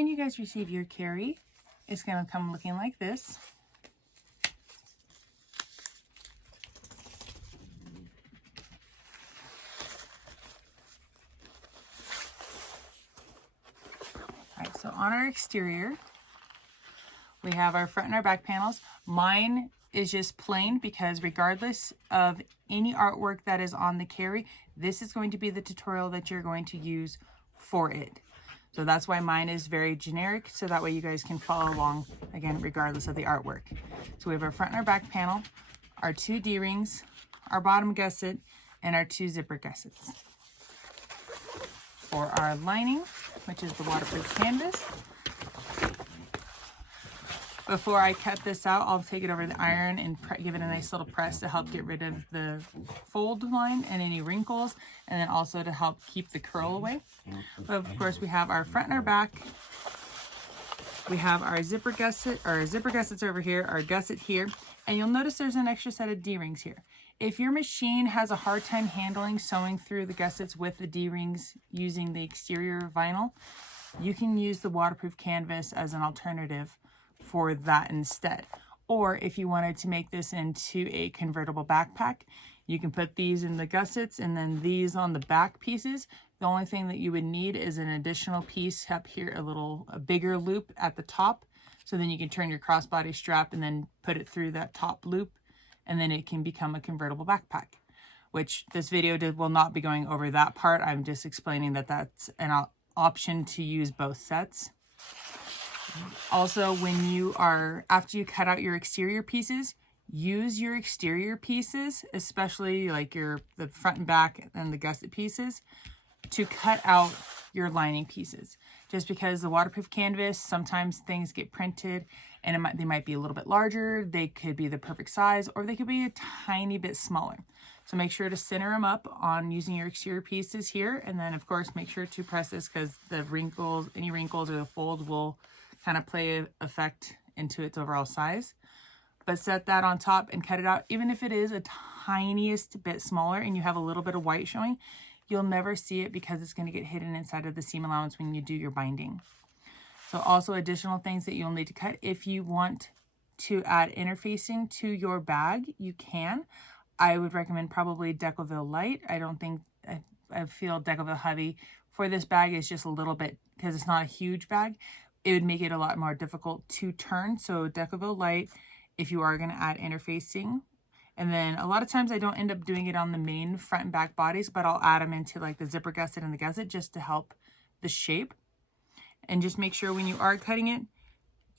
When you guys receive your Kari, it's going to come looking like this. Alright, so on our exterior, we have our front and our back panels. Mine is just plain because regardless of any artwork that is on the Kari, this is going to be the tutorial that you're going to use for it. So that's why mine is very generic, so that way you guys can follow along, again, regardless of the artwork. So we have our front and our back panel, our 2 D-rings, our bottom gusset, and our 2 zipper gussets. For our lining, which is the waterproof canvas, before I cut this out, I'll take it over the iron and give it a nice little press to help get rid of the fold line and any wrinkles, and then also to help keep the curl away. But of course, we have our front and our back. We have our zipper gusset, our zipper gussets over here, our gusset here, and you'll notice there's an extra set of D-rings here. If your machine has a hard time handling sewing through the gussets with the D-rings using the exterior vinyl, you can use the waterproof canvas as an alternative for that instead. Or if you wanted to make this into a convertible backpack, you can put these in the gussets and then these on the back pieces. The only thing that you would need is an additional piece up here, a bigger loop at the top, so then you can turn your crossbody strap and then put it through that top loop, and then it can become a convertible backpack, which this video will not be going over that part. I'm just explaining that that's an option to use both sets. Also, after you cut out your exterior pieces, use your exterior pieces, especially like the front and back and the gusset pieces, to cut out your lining pieces. Just because the waterproof canvas, sometimes things get printed and they might be a little bit larger, they could be the perfect size, or they could be a tiny bit smaller. So make sure to center them up on using your exterior pieces here, and then of course make sure to press this because the wrinkles, any wrinkles or the fold will kind of play an effect into its overall size. But set that on top and cut it out. Even if it is a tiniest bit smaller and you have a little bit of white showing, you'll never see it because it's going to get hidden inside of the seam allowance when you do your binding. So also additional things that you'll need to cut. If you want to add interfacing to your bag, you can. I would recommend probably Decoville Light. I feel Decoville Heavy for this bag is just a little bit, because it's not a huge bag, it would make it a lot more difficult to turn. So Decoville Light, if you are going to add interfacing. And then a lot of times I don't end up doing it on the main front and back bodies, but I'll add them into like the zipper gusset and the gusset just to help the shape. And just make sure when you are cutting it,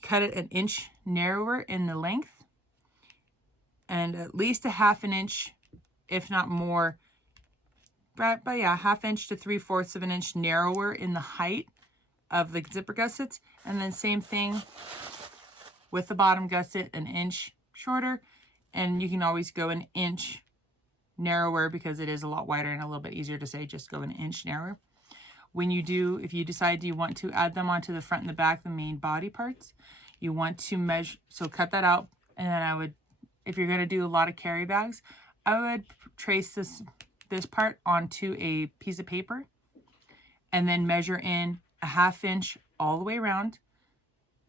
cut it an inch narrower in the length and at least a ½ inch, if not more, but yeah, ½ inch to 3/4 of an inch narrower in the height of the zipper gussets. And then same thing with the bottom gusset, an inch shorter, and you can always go an inch narrower because it is a lot wider and a little bit easier to say just go an inch narrower. If you decide you want to add them onto the front and the back, the main body parts, you want to measure, so cut that out. And then if you're going to do a lot of carry bags, I would trace this part onto a piece of paper and then measure in a ½ inch all the way around,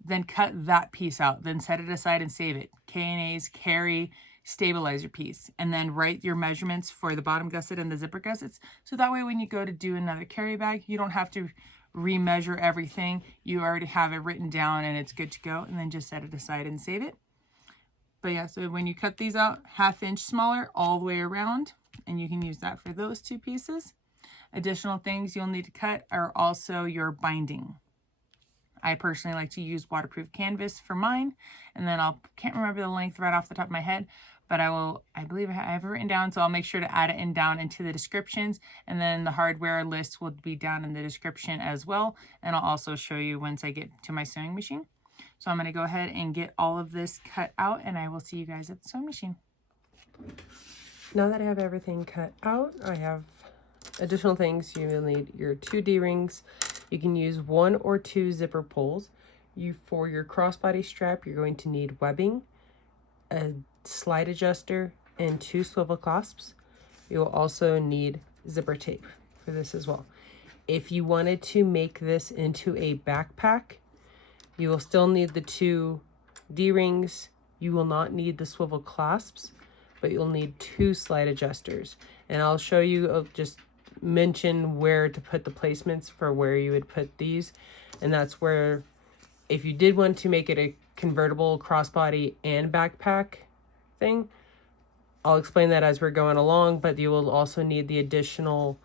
then cut that piece out, then set it aside and save it. K&A's Kari stabilizer piece, and then write your measurements for the bottom gusset and the zipper gussets. So that way when you go to do another carry bag, you don't have to remeasure everything. You already have it written down and it's good to go, and then just set it aside and save it. But yeah, so when you cut these out, ½ inch smaller all the way around, and you can use that for those two pieces. Additional things you'll need to cut are also your binding. I personally like to use waterproof canvas for mine, and then can't remember the length right off the top of my head, but I believe I have it written down, so I'll make sure to add it down into the descriptions, and then the hardware list will be down in the description as well, and I'll also show you once I get to my sewing machine. So I'm going to go ahead and get all of this cut out, and I will see you guys at the sewing machine. Now that I have everything cut out, I have additional things. You will need your 2 D-rings. You can use 1 or 2 zipper pulls. For your crossbody strap, you're going to need webbing, a slide adjuster, and 2 swivel clasps. You will also need zipper tape for this as well. If you wanted to make this into a backpack, You will still need the 2 D-rings. You will not need the swivel clasps, but you'll need 2 slide adjusters. And I'll show you, I'll just mention where to put the placements for where you would put these. And that's where, if you did want to make it a convertible crossbody and backpack thing, I'll explain that as we're going along, but you will also need the additional,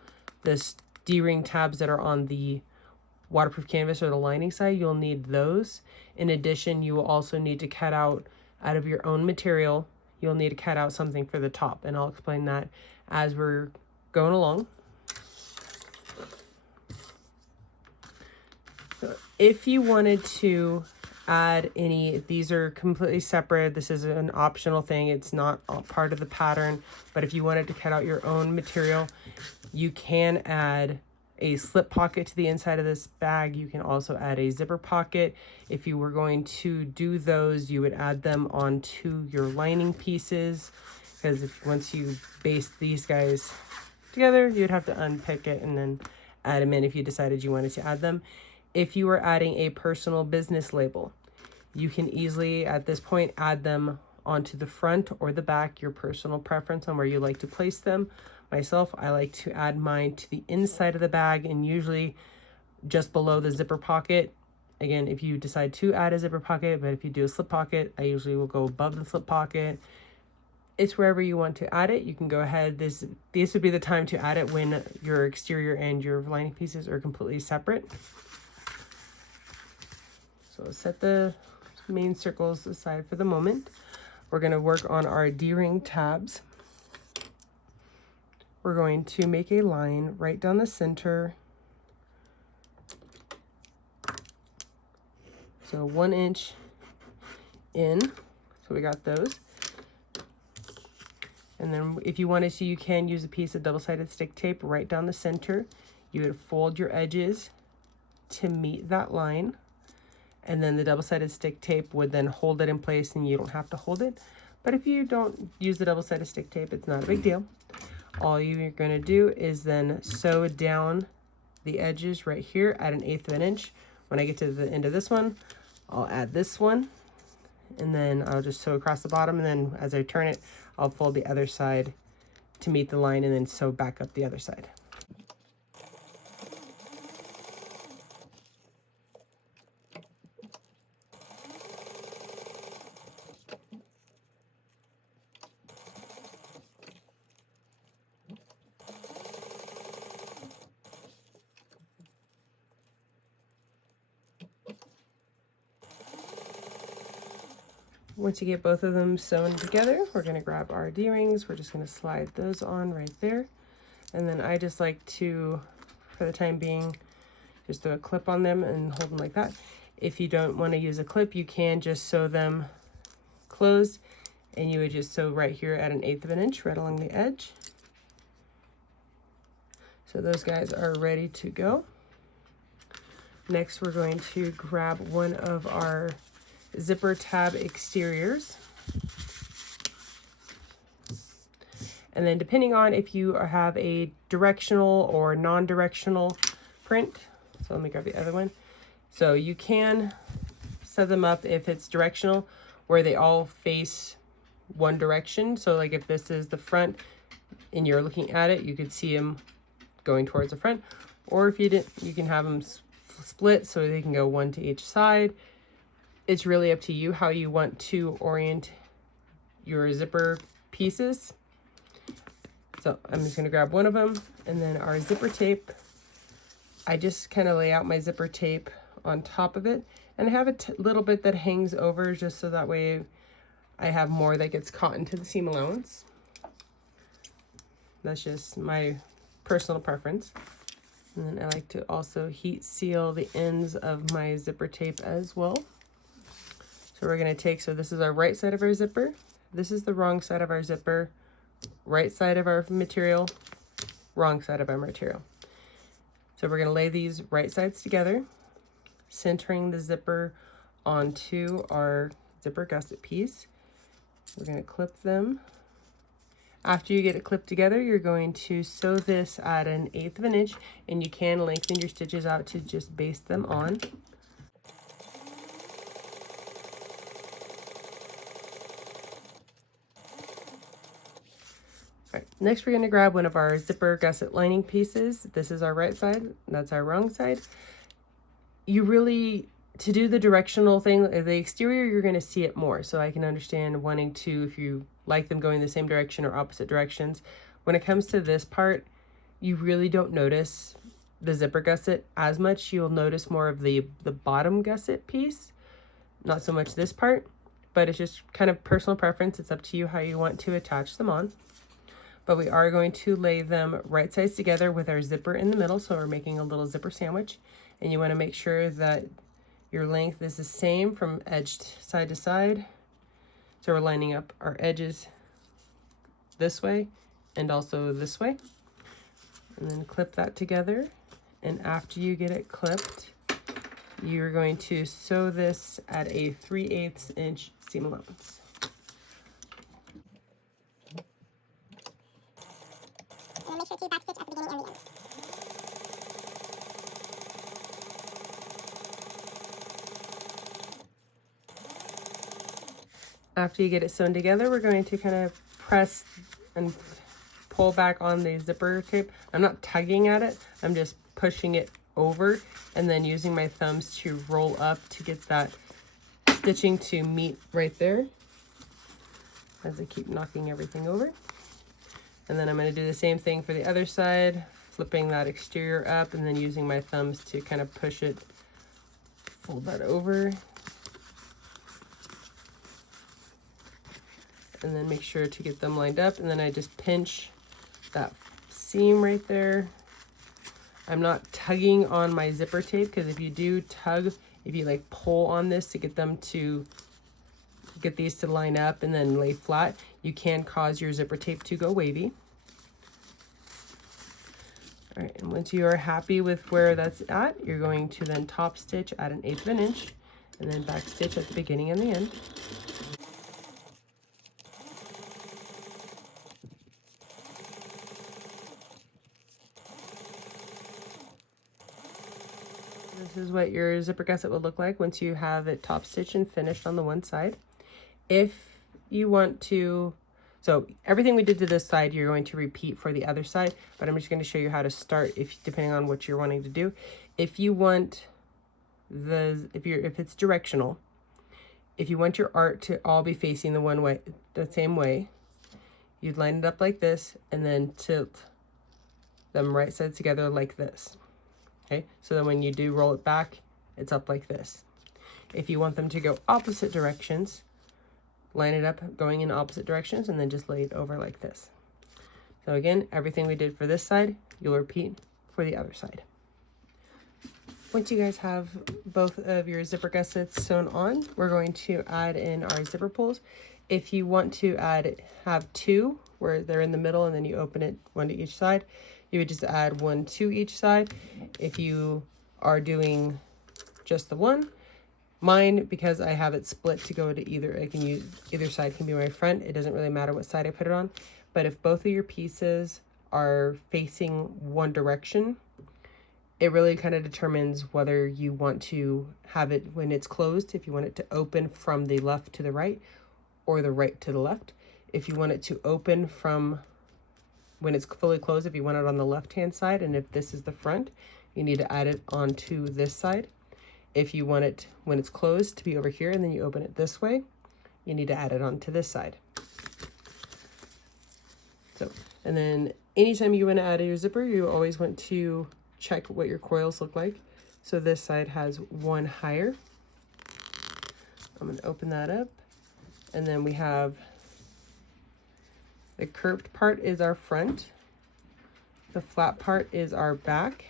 this D-ring tabs that are on the waterproof canvas or the lining side. You'll need those. In addition, you will also need to cut out of your own material. You'll need to cut out something for the top, and I'll explain that as we're going along. So if you wanted to add any, these are completely separate. This is an optional thing. It's not part of the pattern, but if you wanted to cut out your own material, you can add a slip pocket to the inside of this bag. You can also add a zipper pocket. If you were going to do those, you would add them onto your lining pieces, because if once you baste these guys together, you'd have to unpick it and then add them in if you decided you wanted to add them. If you were adding a personal business label, you can easily at this point add them onto the front or the back, your personal preference on where you like to place them. Myself, I like to add mine to the inside of the bag and usually just below the zipper pocket. Again, if you decide to add a zipper pocket, but if you do a slip pocket, I usually will go above the slip pocket. It's wherever you want to add it. You can go ahead. This would be the time to add it when your exterior and your lining pieces are completely separate. So set the main circles aside for the moment. We're going to work on our D-ring tabs. We're going to make a line right down the center. So 1 inch in. So we got those. And then if you wanted to, you can use a piece of double-sided stick tape right down the center. You would fold your edges to meet that line. And then the double-sided stick tape would then hold it in place, and you don't have to hold it. But if you don't use the double-sided stick tape, it's not a big deal. All you're going to do is then sew down the edges right here at 1/8 of an inch. When I get to the end of this one, I'll add this one, and then I'll just sew across the bottom, and then as I turn it, I'll fold the other side to meet the line and then sew back up the other side. Once you get both of them sewn together, we're going to grab our D-rings. We're just going to slide those on right there. And then I just like to, for the time being, just throw a clip on them and hold them like that. If you don't want to use a clip, you can just sew them closed, and you would just sew right here at 1/8 of an inch right along the edge. So those guys are ready to go. Next, we're going to grab one of our zipper tab exteriors, and then depending on if you have a directional or non-directional print, so let me grab the other one. So you can set them up if it's directional, where they all face one direction. So like if this is the front and you're looking at it, you could see them going towards the front, or if you didn't, you can have them split so they can go one to each side. It's really up to you how you want to orient your zipper pieces. So I'm just going to grab one of them, and then our zipper tape. I just kind of lay out my zipper tape on top of it, and I have a little bit that hangs over just so that way I have more that gets caught into the seam allowance. That's just my personal preference. And then I like to also heat seal the ends of my zipper tape as well. So we're going to take, so this is our right side of our zipper. This is the wrong side of our zipper. Right side of our material, wrong side of our material. So we're going to lay these right sides together, centering the zipper onto our zipper gusset piece. We're going to clip them. After you get it clipped together, you're going to sew this at 1/8 of an inch, and you can lengthen your stitches out to just baste them on. Next, we're going to grab one of our zipper gusset lining pieces. This is our right side, that's our wrong side. You really, to do the directional thing, the exterior, you're going to see it more. So I can understand wanting to, if you like them going the same direction or opposite directions. When it comes to this part, you really don't notice the zipper gusset as much. You'll notice more of the bottom gusset piece, not so much this part, but it's just kind of personal preference. It's up to you how you want to attach them on. But we are going to lay them right sides together with our zipper in the middle. So we're making a little zipper sandwich, and you want to make sure that your length is the same from edge side to side. So we're lining up our edges this way and also this way, and then clip that together. And after you get it clipped, you're going to sew this at a 3/8 inch seam allowance. And make sure to backstitch at the beginning and the end. After you get it sewn together, we're going to kind of press and pull back on the zipper tape. I'm not tugging at it, I'm just pushing it over and then using my thumbs to roll up to get that stitching to meet right there as I keep knocking everything over. And then I'm going to do the same thing for the other side, flipping that exterior up and then using my thumbs to kind of push it, fold that over, and then make sure to get them lined up. And then I just pinch that seam right there. I'm not tugging on my zipper tape, because if you do tug, if you like pull on this to get them to get these to line up and then lay flat, you can cause your zipper tape to go wavy. All right, and once you are happy with where that's at, you're going to then top stitch at 1/8 of an inch and then back stitch at the beginning and the end. This is what your zipper gusset would look like once you have it top stitched and finished on the one side. If you want to, so everything we did to this side, you're going to repeat for the other side, but I'm just going to show you how to start if depending on what you're wanting to do. If you want if it's directional, if you want your art to all be facing the one way, the same way, you'd line it up like this and then tilt them right sides together like this. Okay, so then when you do roll it back, it's up like this. If you want them to go opposite directions, line it up going in opposite directions and then just lay it over like this. So again, everything we did for this side, you'll repeat for the other side. Once you guys have both of your zipper gussets sewn on, we're going to add in our zipper pulls. If you want to have two where they're in the middle and then you open it one to each side, you would just add one to each side. If you are doing just the one, mine, because I have it split to go to either, I can use either side can be my front. It doesn't really matter what side I put it on. But if both of your pieces are facing one direction, it really kind of determines whether you want to have it when it's closed, if you want it to open from the left to the right or the right to the left. If you want it to open from when it's fully closed, if you want it on the left hand side, and if this is the front, you need to add it onto this side. If you want it when it's closed to be over here and then you open it this way, you need to add it onto this side. So, and then anytime you want to add your zipper, you always want to check what your coils look like. So this side has one higher. I'm going to open that up, and then we have the curved part is our front, the flat part is our back.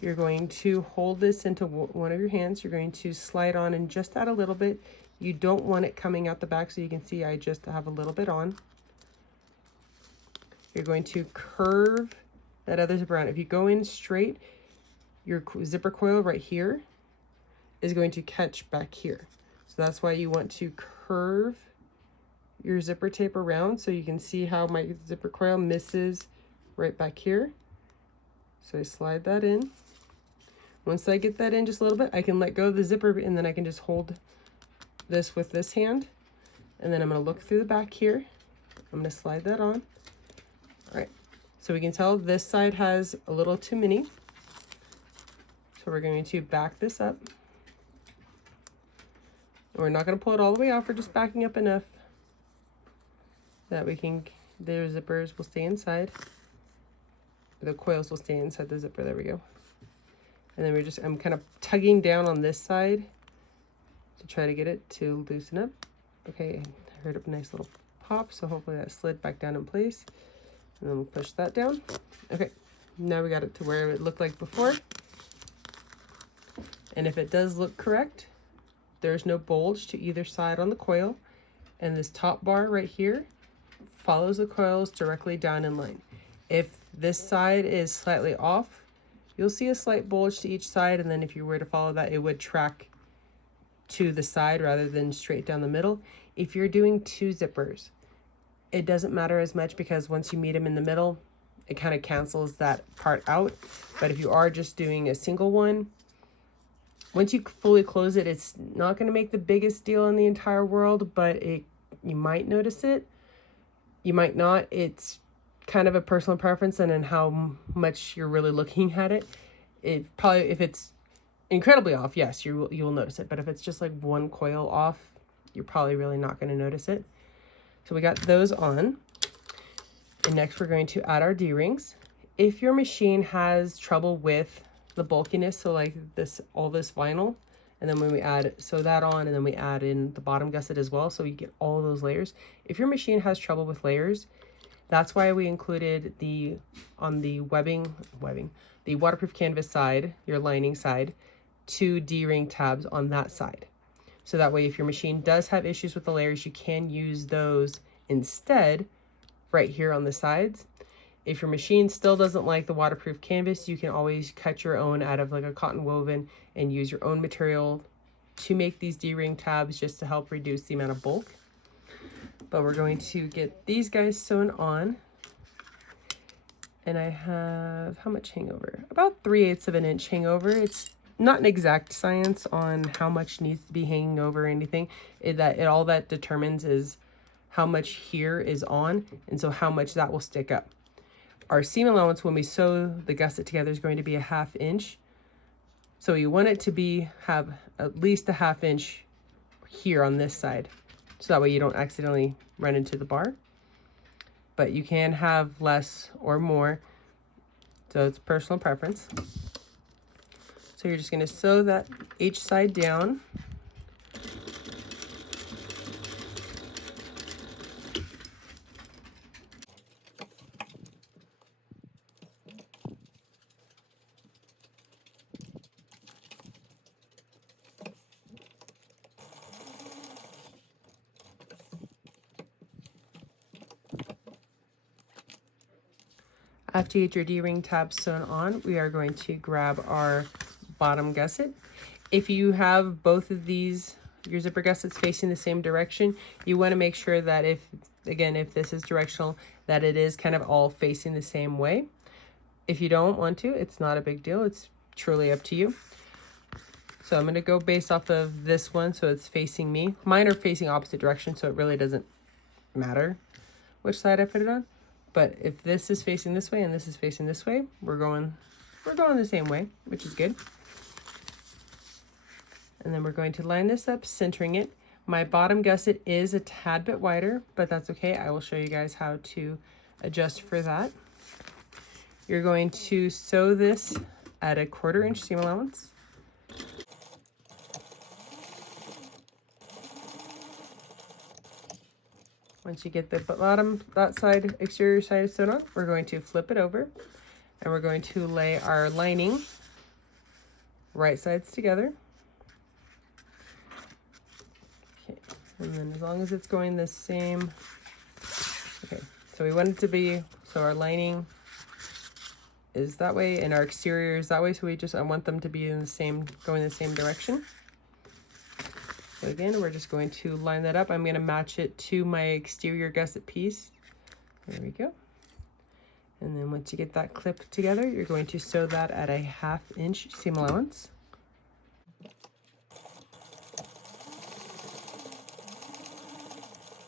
You're going to hold this into one of your hands. You're going to slide on and just add a little bit. You don't want it coming out the back, so you can see I just have a little bit on. You're going to curve that other zipper around. If you go in straight, your zipper coil right here is going to catch back here. So that's why you want to curve your zipper tape around, so you can see how my zipper coil misses right back here. So I slide that in. Once I get that in just a little bit, I can let go of the zipper and then I can just hold this with this hand And then I'm going to look through the back here. I'm going to slide that on. All right, so we can tell this side has a little too many. So we're going to back this up. We're not going to pull it all the way off. We're just backing up enough that we can, their zippers will stay inside. The coils will stay inside the zipper. There we go. And then I'm kind of tugging down on this side to try to get it to loosen up. Okay, I heard a nice little pop, so hopefully that slid back down in place. And then we'll push that down. Okay, now we got it to where it looked like before. And if it does look correct, there's no bulge to either side on the coil. And this top bar right here follows the coils directly down in line. If this side is slightly off, you'll see a slight bulge to each side, and then if you were to follow that, it would track to the side rather than straight down the middle. If you're doing 2 zippers, it doesn't matter as much because once you meet them in the middle, it kind of cancels that part out. But if you are just doing a single one, once you fully close it, it's not going to make the biggest deal in the entire world, but you might notice it. You might not. It's kind of a personal preference and in how much you're really looking at it. It probably, if it's incredibly off, yes, you will notice it. But if it's just like one coil off, you're probably really not going to notice it. So we got those on. And next we're going to add our D-rings. If your machine has trouble with the bulkiness, so like this, all this vinyl, and then when we sew that on, and then we add in the bottom gusset as well, so you get all those layers. If your machine has trouble with layers, that's why we included on the the waterproof canvas side, your lining side, 2 D-ring tabs on that side. So that way, if your machine does have issues with the layers, you can use those instead right here on the sides. If your machine still doesn't like the waterproof canvas, you can always cut your own out of like a cotton woven and use your own material to make these D-ring tabs just to help reduce the amount of bulk. But we're going to get these guys sewn on. And I have, how much hangover? About 3/8 of an inch hangover. It's not an exact science on how much needs to be hanging over or anything. All that determines is how much here is on, and so how much that will stick up. Our seam allowance when we sew the gusset together is going to be a 1/2 inch. So you want it to have at least a 1/2 inch here on this side. So that way you don't accidentally run into the bar. But you can have less or more. So it's personal preference. So you're just going to sew that each side down. After you get your D-ring tabs sewn on, we are going to grab our bottom gusset. If you have both of these, your zipper gussets facing the same direction, you want to make sure that if this is directional, that it is kind of all facing the same way. If you don't want to, it's not a big deal. It's truly up to you. So I'm going to go based off of this one, so it's facing me. Mine are facing opposite direction, so it really doesn't matter which side I put it on. But if this is facing this way and this is facing this way, we're going the same way, which is good. And then we're going to line this up, centering it. My bottom gusset is a tad bit wider, but that's okay. I will show you guys how to adjust for that. You're going to sew this at a 1/4 inch seam allowance. Once you get the bottom, that side, exterior side sewn on, we're going to flip it over and we're going to lay our lining right sides together. Okay, and then as long as it's going the same, okay, so we want it to be, so our lining is that way and our exterior is that way, so I want them to be in the same, going the same direction. So again, we're just going to line that up. I'm going to match it to my exterior gusset piece. There we go. And then once you get that clip together, you're going to sew that at a 1/2 inch seam allowance.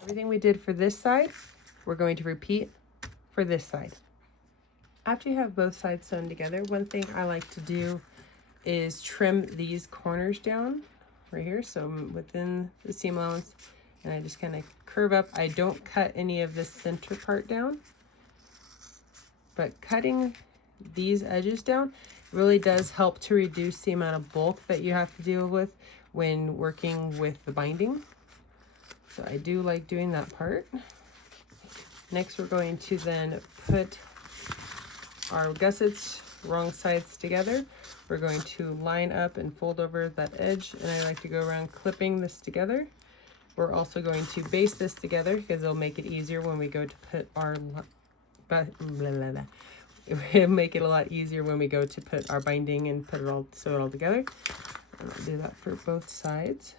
Everything we did for this side, we're going to repeat for this side. After you have both sides sewn together, one thing I like to do is trim these corners down right here. So within the seam allowance, and I just kind of curve up. I don't cut any of this center part down, but cutting these edges down really does help to reduce the amount of bulk that you have to deal with when working with the binding. So I do like doing that part. Next, we're going to then put our gussets wrong sides together. We're going to line up and fold over that edge, and I like to go around clipping this together. We're also going to baste this together because it'll make it easier when we go to put our it'll make it a lot easier when we go to put our binding and sew it all together. And I'll do that for both sides.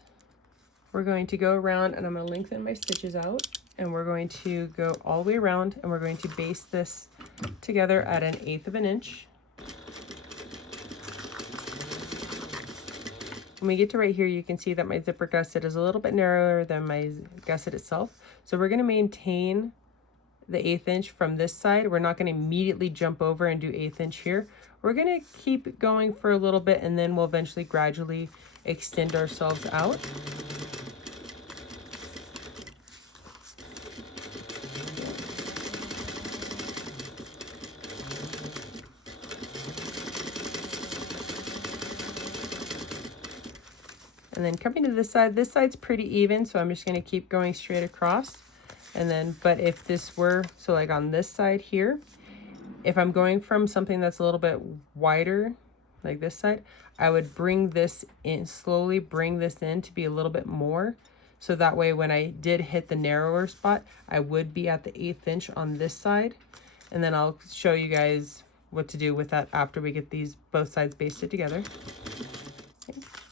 We're going to go around, and I'm going to lengthen my stitches out, and we're going to go all the way around, and we're going to baste this together at 1/8 of an inch. When we get to right here, you can see that my zipper gusset is a little bit narrower than my gusset itself. So we're going to maintain the 1/8 inch from this side. We're not going to immediately jump over and do 1/8 inch here. We're going to keep going for a little bit, and then we'll eventually gradually extend ourselves out. And then coming to this side's pretty even, so I'm just going to keep going straight across. And then, but if this were, so like on this side here, if I'm going from something that's a little bit wider, like this side, I would bring this in, slowly bring this in to be a little bit more. So that way when I did hit the narrower spot, I would be at the 1/8 inch on this side. And then I'll show you guys what to do with that after we get these both sides basted together.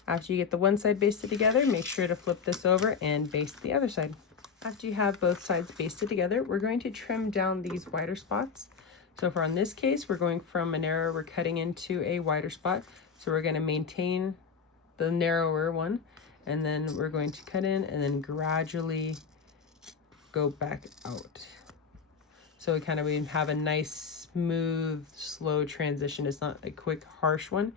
After you get the one side basted together, make sure to flip this over and baste the other side. After you have both sides basted together, we're going to trim down these wider spots. So for on this case, we're going from a narrower, we're cutting into a wider spot. So we're going to maintain the narrower one, and then we're going to cut in and then gradually go back out. So we have a nice, smooth, slow transition. It's not a quick, harsh one.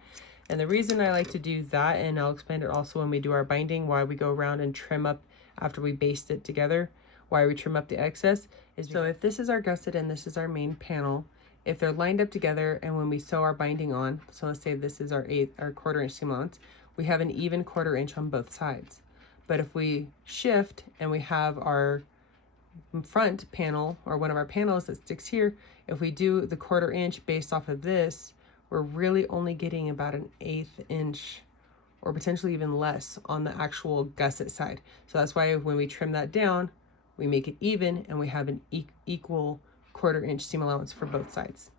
And the reason I like to do that, and I'll explain it also when we do our binding, why we go around and trim up after we baste it together, why we trim up the excess, is so if this is our gusset and this is our main panel, if they're lined up together and when we sew our binding on, so let's say this is our 1/4 inch seam allowance, we have an even 1/4 inch on both sides. But if we shift and we have our front panel, or one of our panels that sticks here, if we do the 1/4 inch based off of this, we're really only getting about an 1/8 inch or potentially even less on the actual gusset side. So that's why when we trim that down, we make it even and we have an equal 1/4 inch seam allowance for both sides.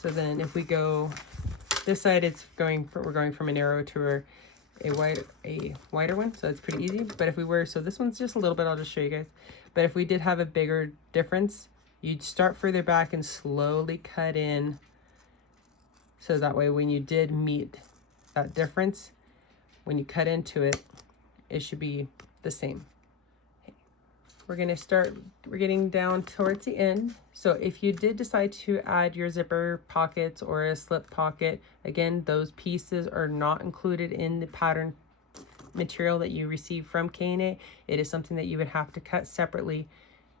So then if we go this side, we're going from a narrow to a wider one, so it's pretty easy. But if we were, so this one's just a little bit, I'll just show you guys. But if we did have a bigger difference, you'd start further back and slowly cut in. So that way when you did meet that difference, when you cut into it, it should be the same. Okay. We're getting down towards the end. So if you did decide to add your zipper pockets or a slip pocket, again, those pieces are not included in the pattern material that you receive from K&A. It is something that you would have to cut separately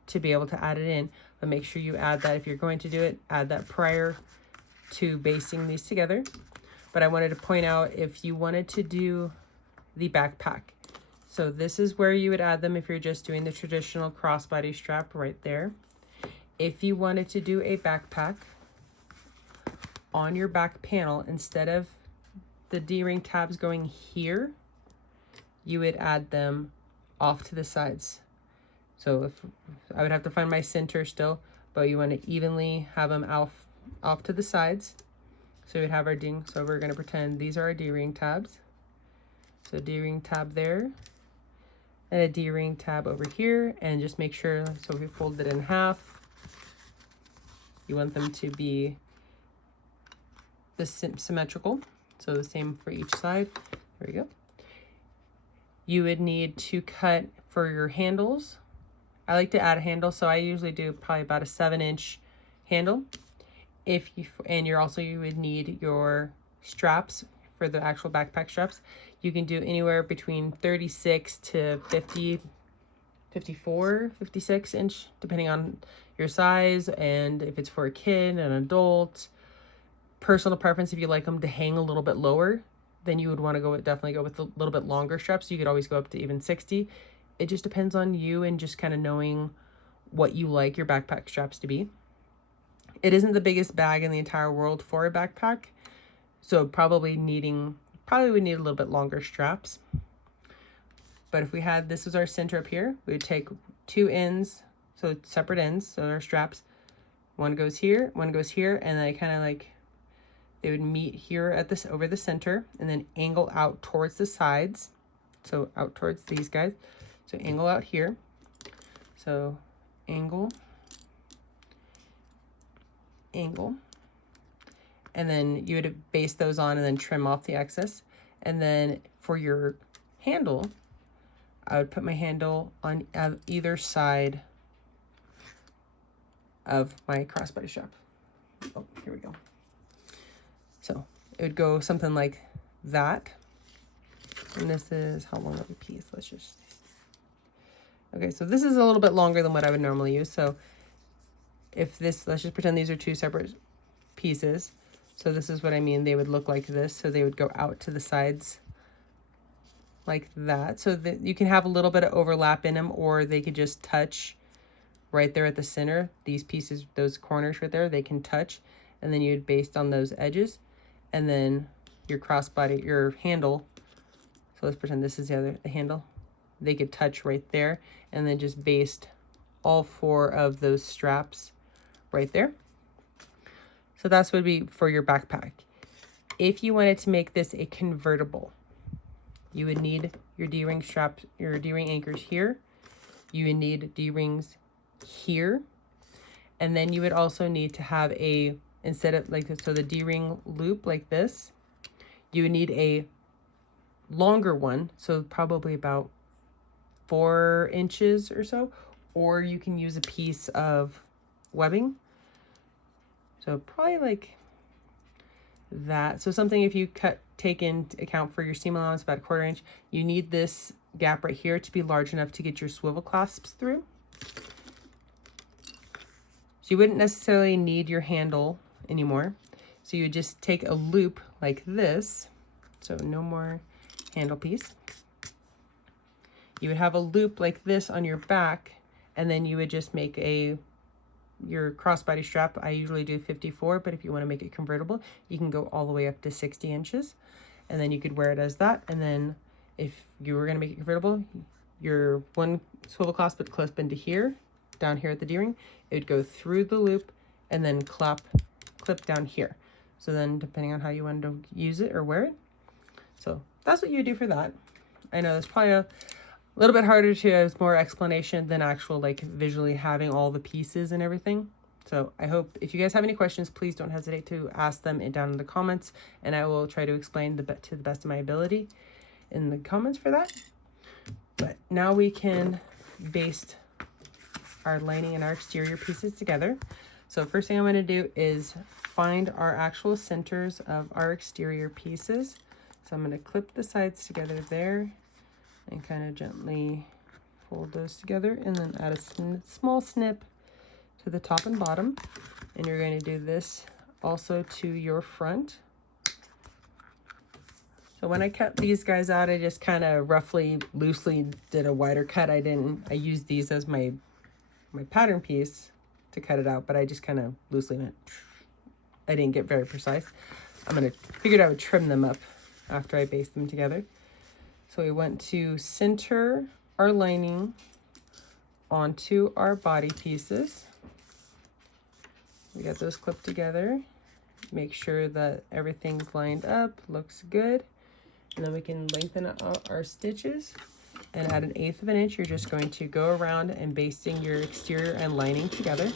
to be able to add it in. But make sure you add that if you're going to do it, add that prior to basting these together. But I wanted to point out, if you wanted to do the backpack, so this is where you would add them if you're just doing the traditional crossbody strap right there. If you wanted to do a backpack on your back panel, instead of the D-ring tabs going here, you would add them off to the sides. So if I would have to find my center still, but you want to evenly have them off to the sides. So we'd have our ding. So we're going to pretend these are our D-ring tabs. So D-ring tab there, and a D-ring tab over here, and just make sure, so if we fold it in half, you want them to be symmetrical. So the same for each side. There we go. you would need to cut for your handles. I like to add a handle, so I usually do probably about a 7-inch handle. If you, and you're also, you would need your straps for the actual backpack straps. You can do anywhere between 36 to 50, 54, 56 inch, depending on your size and if it's for a kid, an adult. Personal preference, if you like them to hang a little bit lower, then you would want to definitely go with a little bit longer straps. You could always go up to even 60. It just depends on you and just kind of knowing what you like your backpack straps to be. It isn't the biggest bag in the entire world for a backpack, so probably would need a little bit longer straps. But if we had, this is our center up here, we would take 2 ends, so separate ends, so our straps, one goes here, and then I kind of like, they would meet here at this, over the center, and then angle out towards the sides, so out towards these guys. So angle out here, so angle, and then you would base those on and then trim off the excess. And then for your handle, I would put my handle on either side of my crossbody strap. Oh, here we go. So it would go something like that. And this is how long of a piece? Okay, so this is a little bit longer than what I would normally use. So if this, let's just pretend these are 2 separate pieces. So this is what I mean. They would look like this. So they would go out to the sides like that. So that you can have a little bit of overlap in them, or they could just touch right there at the center. These pieces, those corners right there, they can touch. And then you'd base on those edges. And then your crossbody, your handle. So let's pretend this is the handle. They could touch right there, and then just baste all 4 of those straps right there. So that's would be for your backpack. If you wanted to make this a convertible, you would need your D-ring straps, your D-ring anchors here. You would need D-rings here. And then you would also need to have a, instead of like, so the D-ring loop like this, you would need a longer one. So probably about 4 inches or so, or you can use a piece of webbing. So probably like that. So something, if you take into account for your seam allowance about 1/4 inch, you need this gap right here to be large enough to get your swivel clasps through. So you wouldn't necessarily need your handle anymore. So you would just take a loop like this. So no more handle piece. You would have a loop like this on your back, and then you would just make your crossbody strap. I usually do 54, but if you want to make it convertible, you can go all the way up to 60 inches, and then you could wear it as that. And then if you were going to make it convertible, your one swivel clasp would clip into here, down here at the D-ring. It would go through the loop and then clip down here. So then depending on how you want to use it or wear it. So that's what you do for that. I know that's probably a little bit harder to have more explanation than actual like visually having all the pieces and everything. So I hope if you guys have any questions, please don't hesitate to ask them down in the comments, and I will try to explain to the best of my ability in the comments for that. But now we can baste our lining and our exterior pieces together. So first thing I'm going to do is find our actual centers of our exterior pieces. So I'm going to clip the sides together there and kind of gently fold those together, and then add a small snip to the top and bottom. And you're going to do this also to your front. So when I cut these guys out, I just kind of roughly, loosely did a wider cut. I used these as my pattern piece to cut it out, but I just kind of loosely went. I didn't get very precise. Figured I would trim them up after I basted them together. So we went to center our lining onto our body pieces. We got those clipped together. Make sure that everything's lined up, looks good. And then we can lengthen out our stitches. And at 1/8 of an inch, you're just going to go around and basting your exterior and lining together.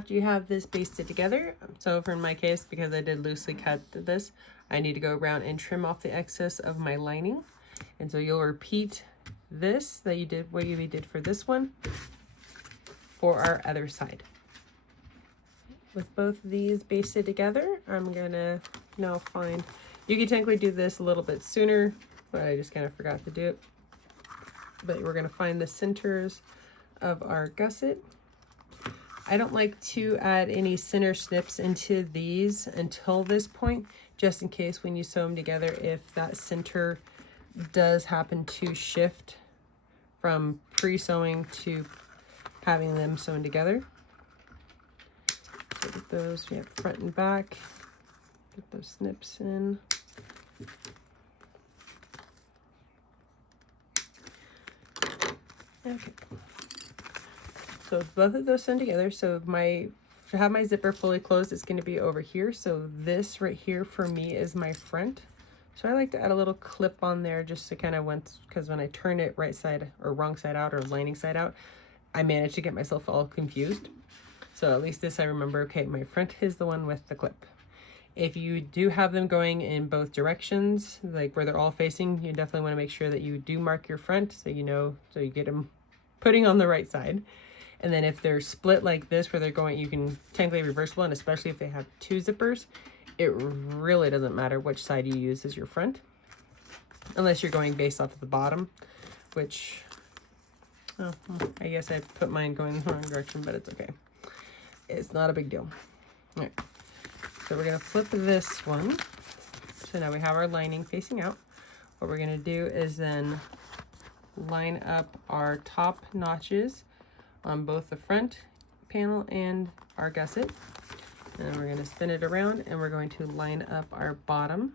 after you have this basted together, so for in my case, because I did loosely cut this, I need to go around and trim off the excess of my lining. And so you'll repeat this that you did, what you did for this one, for our other side. With both of these basted together, I'm gonna now find, you can technically do this a little bit sooner, but I just kind of forgot to do it. But we're gonna find the centers of our gusset. I don't like to add any center snips into these until this point, just in case when you sew them together, if that center does happen to shift from pre-sewing to having them sewn together. So get those, we have front and back, get those snips in. Okay. So both of those sewn together. So to have my zipper fully closed, it's going to be over here. So this right here for me is my front. So I like to add a little clip on there just to kind of because when I turn it right side or wrong side out or lining side out, I managed to get myself all confused. So at least this I remember, okay, my front is the one with the clip. If you do have them going in both directions, like where they're all facing, you definitely want to make sure that you do mark your front so you know, so you get them putting on the right side. And then if they're split like this where they're going, you can technically reverse one, especially if they have two zippers. It really doesn't matter which side you use as your front, unless you're going based off of the bottom, which, oh, I guess I put mine going in the wrong direction, but it's okay. It's not a big deal. All right, so we're gonna flip this one. So now we have our lining facing out. What we're gonna do is then line up our top notches on both the front panel and our gusset. And we're going to spin it around and we're going to line up our bottom.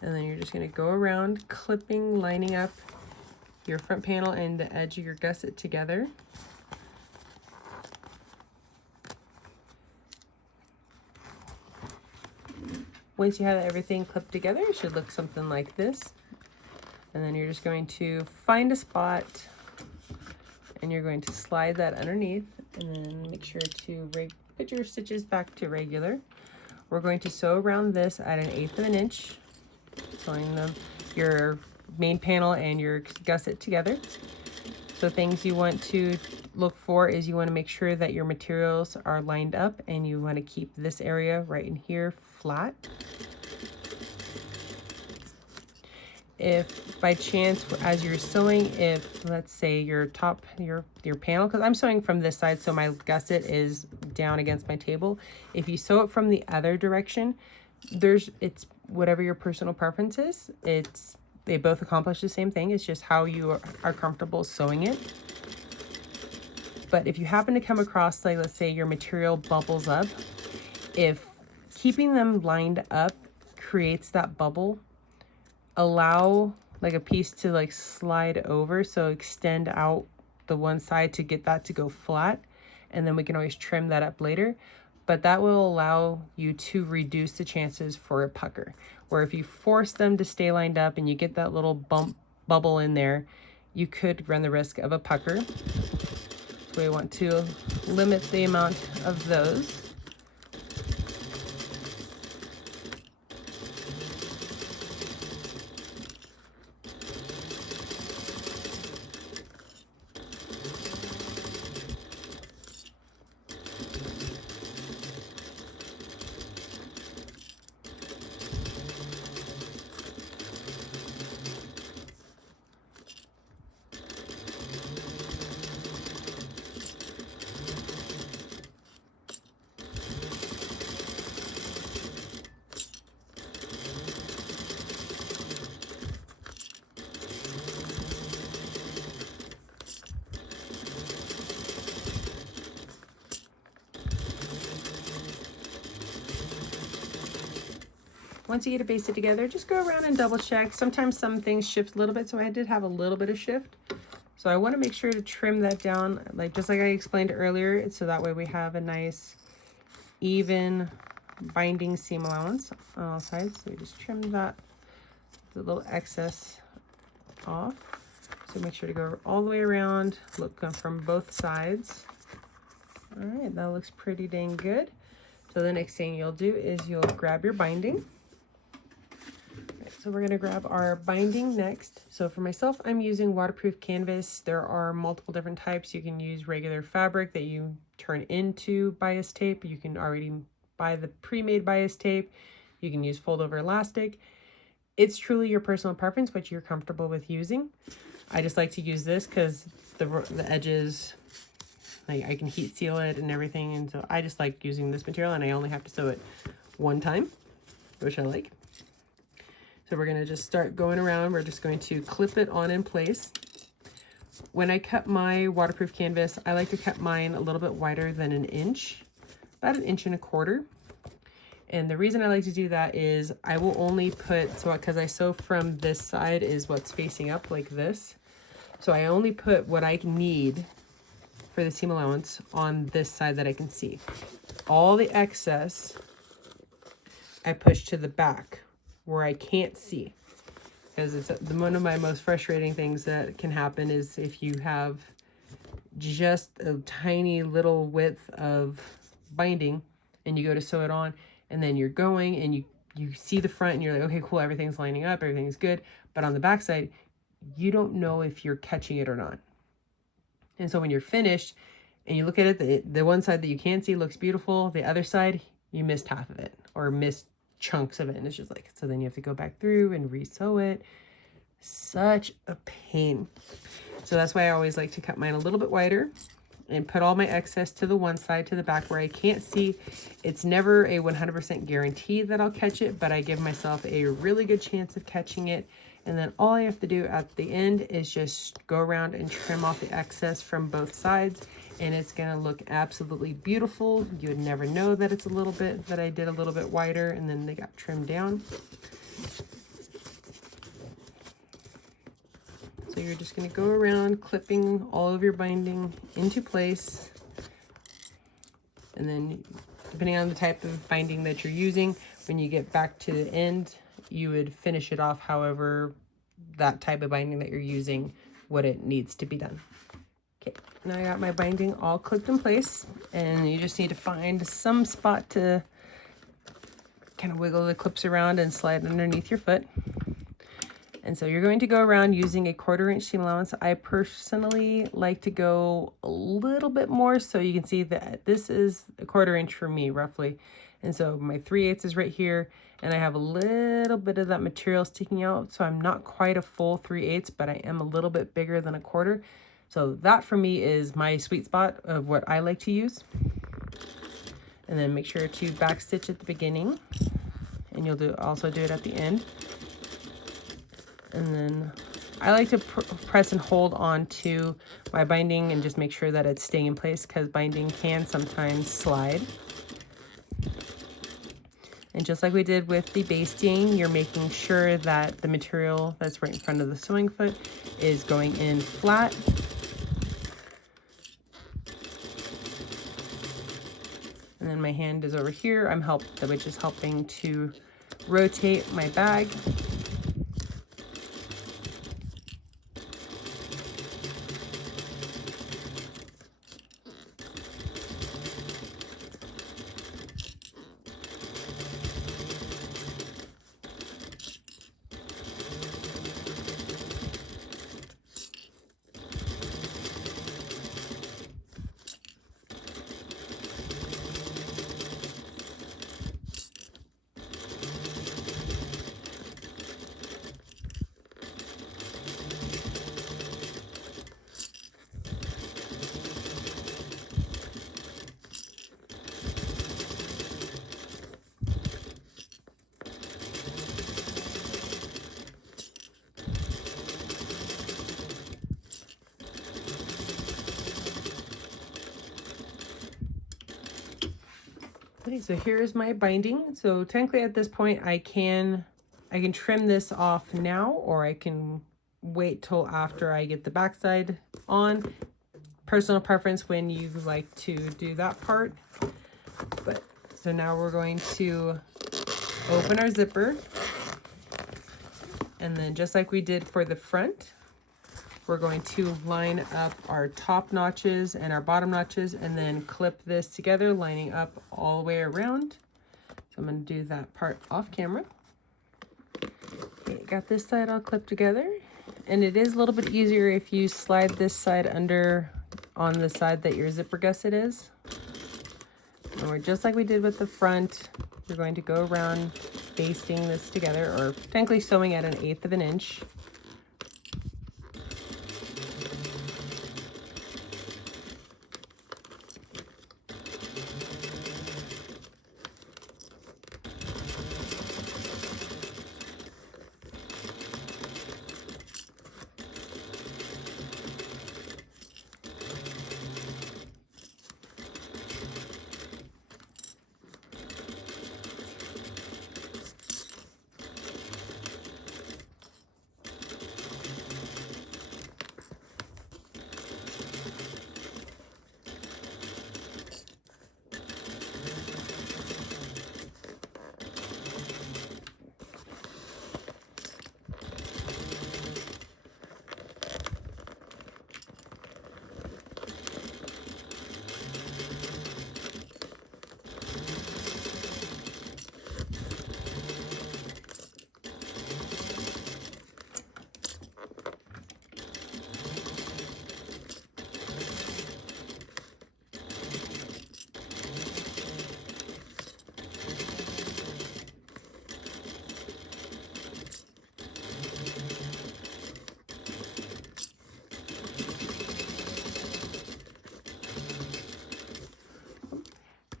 And then you're just going to go around clipping, lining up your front panel and the edge of your gusset together. Once you have everything clipped together, it should look something like this. And then you're just going to find a spot and you're going to slide that underneath and then make sure to put your stitches back to regular. We're going to sew around this at 1/8 of an inch, sewing your main panel and your gusset together. So things you want to look for is you want to make sure that your materials are lined up and you want to keep this area right in here flat. If by chance, as you're sewing, if let's say your panel, because I'm sewing from this side, so my gusset is down against my table. If you sew it from the other direction, it's whatever your personal preference is. They both accomplish the same thing. It's just how you are comfortable sewing it. But if you happen to come across, like, let's say your material bubbles up, if keeping them lined up creates that bubble, allow like a piece to like slide over, so extend out the one side to get that to go flat, and then we can always trim that up later. But that will allow you to reduce the chances for a pucker, where if you force them to stay lined up and you get that little bubble in there, you could run the risk of a pucker. So we want to limit the amount of those. Once you get it basted together, just go around and double check. Sometimes some things shift a little bit, so I did have a little bit of shift. So I want to make sure to trim that down, just like I explained earlier, so that way we have a nice even binding seam allowance on all sides. So we just trim that, the little excess off. So make sure to go all the way around, look from both sides. All right, that looks pretty dang good. So the next thing you'll do is you'll grab your binding. Right, so we're gonna grab our binding next. So for myself, I'm using waterproof canvas. There are multiple different types. You can use regular fabric that you turn into bias tape. You can already buy the pre-made bias tape. You can use fold over elastic. It's truly your personal preference, what you're comfortable with using. I just like to use this because the edges, like I can heat seal it and everything, and so I just like using this material, and I only have to sew it one time, which I like. So we're gonna just start going around. We're just going to clip it on in place. When I cut my waterproof canvas, I like to cut mine a little bit wider than an inch, about 1.25 inches. And the reason I like to do that is I will only put, so because I sew from this side is what's facing up like this. So I only put what I need for the seam allowance on this side that I can see. All the excess I push to the back where I can't see. Because it's one of my most frustrating things that can happen is if you have just a tiny little width of binding and you go to sew it on, and then you're going and you see the front and you're like, okay, cool, everything's lining up, everything's good. But on the back side, you don't know if you're catching it or not. And so when you're finished and you look at it, the one side that you can see looks beautiful. The other side, you missed half of it or missed chunks of it. And it's just like, so then you have to go back through and re-sew it. Such a pain. So that's why I always like to cut mine a little bit wider and put all my excess to the one side, to the back where I can't see. It's never a 100% guarantee that I'll catch it, but I give myself a really good chance of catching it. And then all I have to do at the end is just go around and trim off the excess from both sides, and it's gonna look absolutely beautiful. You would never know that it's a little bit, that I did a little bit wider and then they got trimmed down. So you're just going to go around clipping all of your binding into place. And then depending on the type of binding that you're using, when you get back to the end, you would finish it off however that type of binding that you're using, what it needs to be done. Okay, now I got my binding all clipped in place, and you just need to find some spot to kind of wiggle the clips around and slide underneath your foot. And so you're going to go around using a 1/4 inch seam allowance. I personally like to go a little bit more, so you can see that this is a 1/4 inch for me roughly. And so my 3/8 is right here, and I have a little bit of that material sticking out. So I'm not quite a full 3/8, but I am a little bit bigger than a 1/4. So that for me is my sweet spot of what I like to use. And then make sure to back stitch at the beginning, and you'll also do it at the end. And then I like to press and hold on to my binding and just make sure that it's staying in place, because binding can sometimes slide. And just like we did with the basting, you're making sure that the material that's right in front of the sewing foot is going in flat. And then my hand is over here, which is helping to rotate my bag. Okay, so here's my binding. So technically at this point I can trim this off now, or I can wait till after I get the backside on. Personal preference when you like to do that part. But so now we're going to open our zipper, and then just like we did for the front, we're going to line up our top notches and our bottom notches and then clip this together, lining up all the way around. So I'm going to do that part off camera. Okay, got this side all clipped together. And it is a little bit easier if you slide this side under on the side that your zipper gusset is. And we're just like we did with the front. You're going to go around basting this together, or technically sewing at 1/8 of an inch.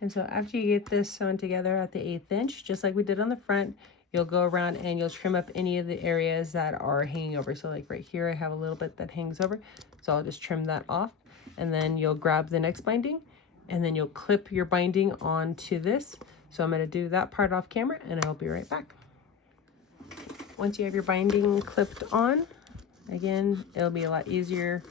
And so after you get this sewn together at the 1/8 inch, just like we did on the front, you'll go around and you'll trim up any of the areas that are hanging over. So like right here, I have a little bit that hangs over. So I'll just trim that off, and then you'll grab the next binding and then you'll clip your binding onto this. So I'm going to do that part off camera and I'll be right back. Once you have your binding clipped on, again, it'll be a lot easier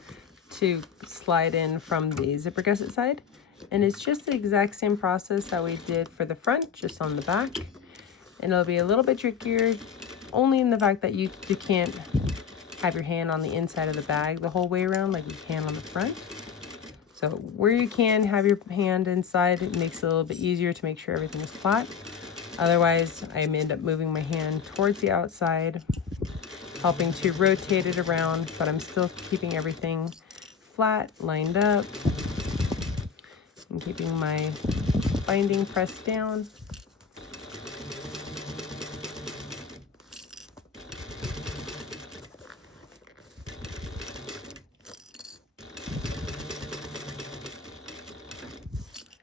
to slide in from the zipper gusset side. And it's just the exact same process that we did for the front, just on the back. And it'll be a little bit trickier, only in the fact that you can't have your hand on the inside of the bag the whole way around like you can on the front. So where you can have your hand inside, it makes it a little bit easier to make sure everything is flat. Otherwise, I end up moving my hand towards the outside, helping to rotate it around, but I'm still keeping everything flat, lined up, and keeping my binding pressed down.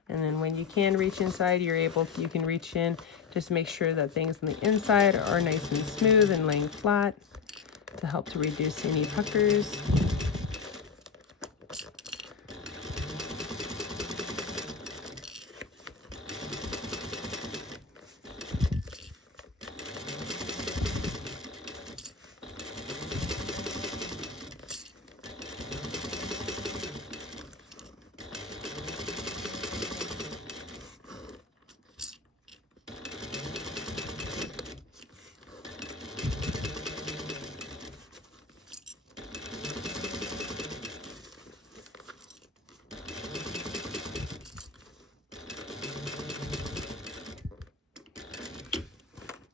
And then when you can reach inside, you can reach in. Just make sure that things on the inside are nice and smooth and laying flat to help to reduce any puckers.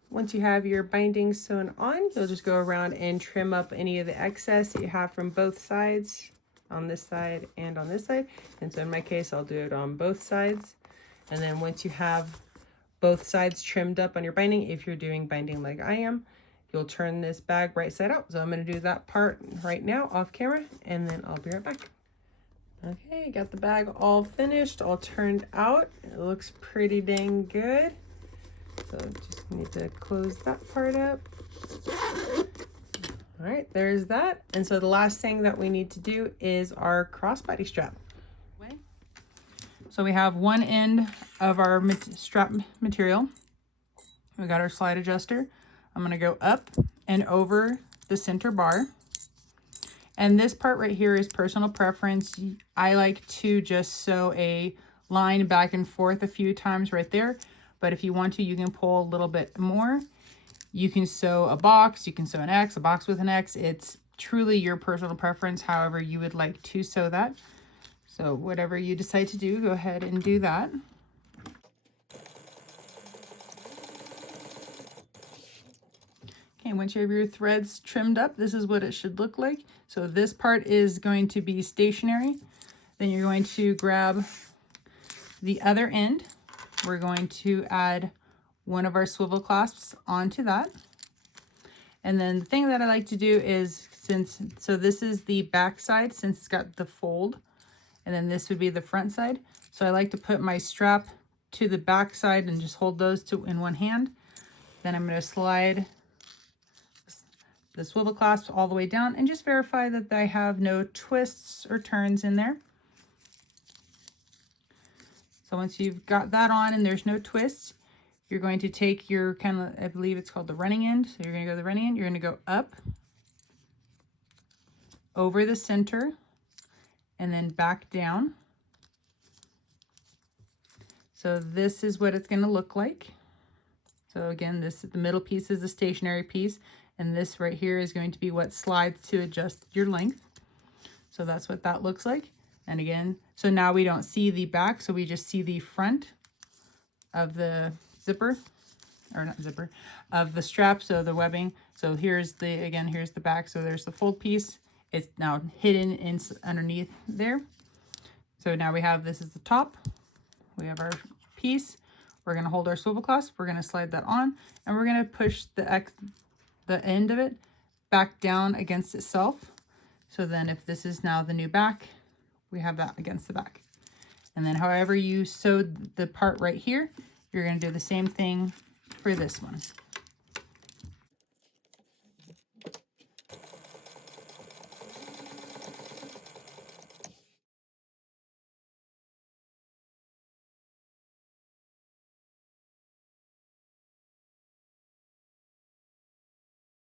Once you have your binding sewn on, you'll just go around and trim up any of the excess that you have from both sides, on this side and on this side. And so in my case, I'll do it on both sides. And then once you have both sides trimmed up on your binding, if you're doing binding like I am, you'll turn this bag right side out. So I'm going to do that part right now off camera, and then I'll be right back. Okay, got the bag all finished, all turned out. It looks pretty dang good. So just need to close that part up. All right, there's that. And so the last thing that we need to do is our crossbody strap. So we have one end of our strap material. We got our slide adjuster. I'm going to go up and over the center bar. And this part right here is personal preference. I like to just sew a line back and forth a few times right there. But if you want to, you can pull a little bit more. You can sew a box, you can sew an X, a box with an X. It's truly your personal preference, however you would like to sew that. So whatever you decide to do, go ahead and do that. Okay, once you have your threads trimmed up, this is what it should look like. So this part is going to be stationary. Then you're going to grab the other end. We're going to add one of our swivel clasps onto that. And then the thing that I like to do is, so this is the back side, since it's got the fold, and then this would be the front side. So I like to put my strap to the back side and just hold those two in one hand. Then I'm going to slide the swivel clasp all the way down and just verify that I have no twists or turns in there. So once you've got that on and there's no twists, you're going to take your kind of, I believe it's called the running end. So you're going to go to the running end, you're going to go up, over the center, and then back down. So this is what it's going to look like. So again, the middle piece is the stationary piece, and this right here is going to be what slides to adjust your length. So that's what that looks like. And again, so now we don't see the back, so we just see the front of the zipper, or not zipper, of the strap, so the webbing. So here's here's the back, so there's the fold piece. It's now hidden in underneath there. So now we have, this is the top. We have our piece. We're going to hold our swivel clasp. We're going to slide that on, and we're going to push the end of it back down against itself. So then if this is now the new back, we have that against the back. And then however you sewed the part right here, you're going to do the same thing for this one.